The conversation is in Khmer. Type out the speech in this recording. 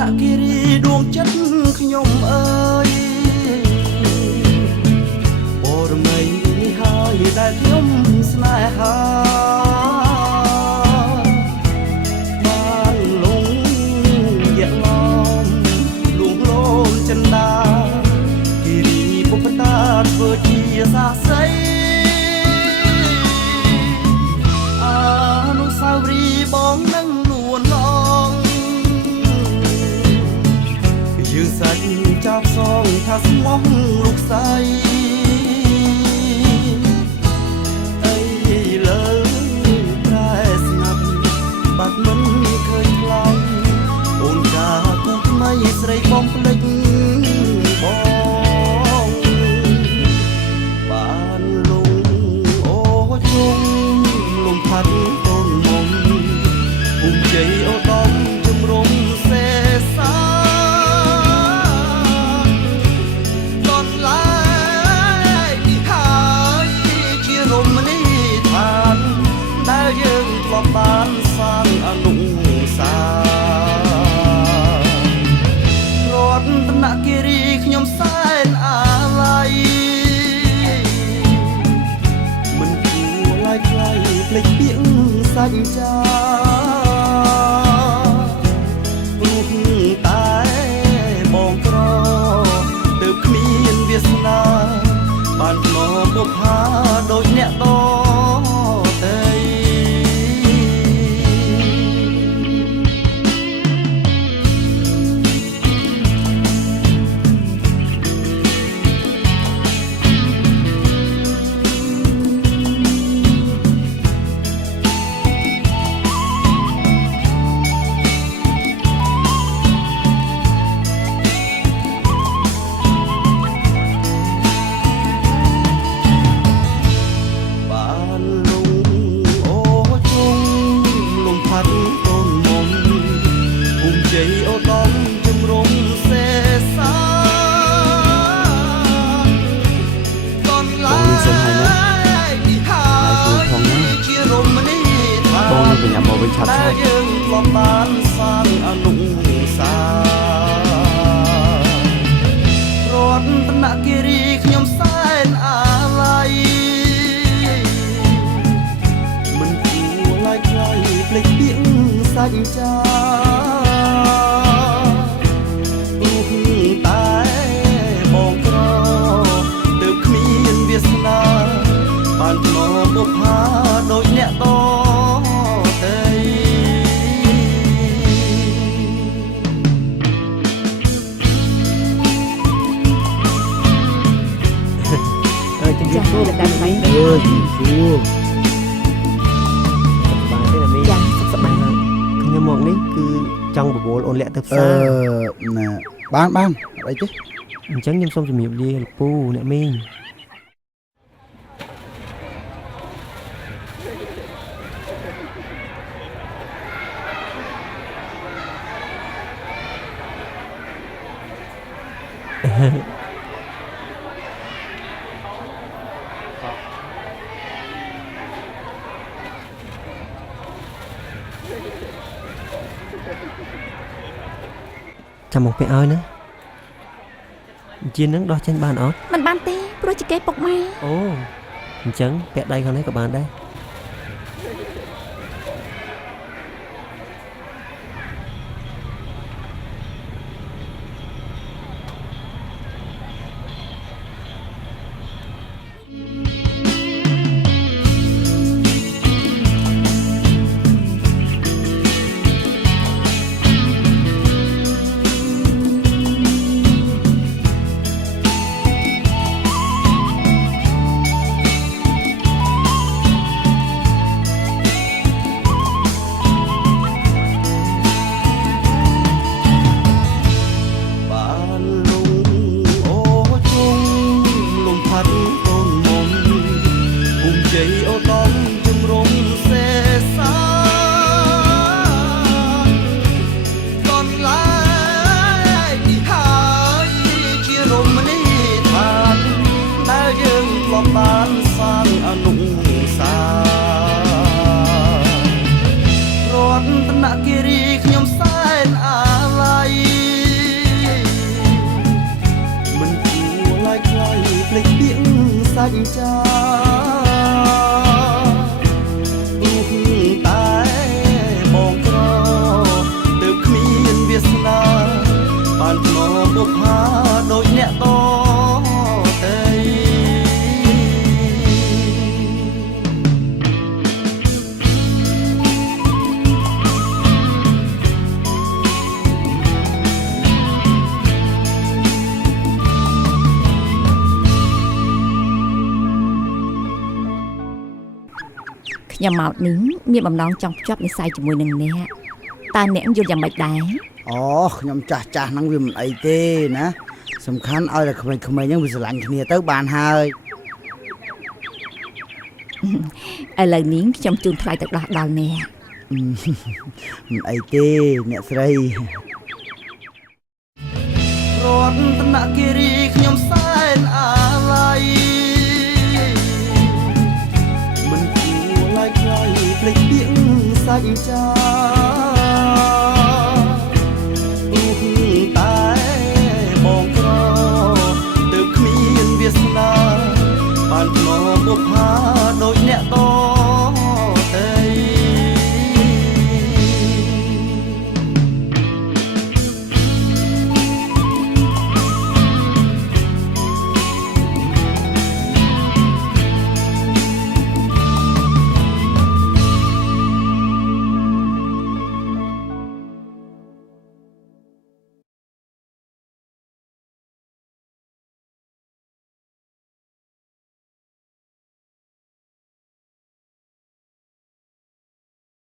ណគិរីដួងចិត្តខ្ញុំអើយបរមីនេះហើយដែលខ្ញុំស្នេហាបានលងយៈឡំលួងលោមចិនដាគិរីពុបតាធ្វើជាសាស័យអនុស្សាវរីយ៍បងនឹងនួនឡងយើងសាច់ចាប់សងថាស្មោះលោកស្រីអីលើប្រែស្ងាត់បាត់មិនឃើញខ្លាំងអូនកាគូថ្មីស្រីបងភ្លេចបងបានលងអូជុំលំផាត់តូនមុំភូមិជ័យអូដំជំរុំសេសាបានសាងអនុសារតនគិរីខ្ញុំសែនអាឡ័យមិនគួរឡាយថ្លៃភ្លេចពាក្យសច្ចាព្រោះតែបងក្រទើបគ្មានវាសនាបានភ្នំបុប្ផាដូចអ្នកតទៅតែយើងធ្លាប់បានសាងអនុសារតនគិរីខ្ញុំសែនអាឡ័យមិនគួរឡាយថ្លៃភ្លេចពាក្យសច្ចាព្រោះតែបងក្រទើបគ្មានវាសនាបានភ្នំបុប្ផាដូចអ្នកតចាស់លោកកាន់ໄວសួរបានទេណាមីចាសុខសប្បាយខ្ញុំមកនេះគឺចង់បបួលអូនលាក់ទៅផ្សារណាបានអីទេអញ្ចឹងខ្ញុំសូមជំរាបលាលោកពូអ្នកមីងចាំមកពេលឲ្យណាជានឹងដោះចេញបានអត់មិនបានទេព្រោះជាគេពុកម៉ែអូអញ្ចឹងពាក់ដៃខាងនេះក៏បានដែរ ខ្ញុំមកនេះមានបំណងចង់ភ្ជាប់និស្ស័យជាមួយនឹងអ្នកតើអ្នកយល់យ៉ាងម៉េចដែរ អូខ្ញុំចាស់ហ្នឹងវាមិនអីទេណាសំខាន់ឲ្យតែក្មេងៗហ្នឹងវាស្រឡាញ់គ្នាទៅបានហើយ ឥឡូវនេះខ្ញុំជូនថ្លៃទៅដោះដល់អ្នក មិនអីទេអ្នកស្រី រតនគិរីខ្ញុំសែនអាឡ័យមិនគួរឡើយខ្លាយភ្លេចពាក្យសាច់ចា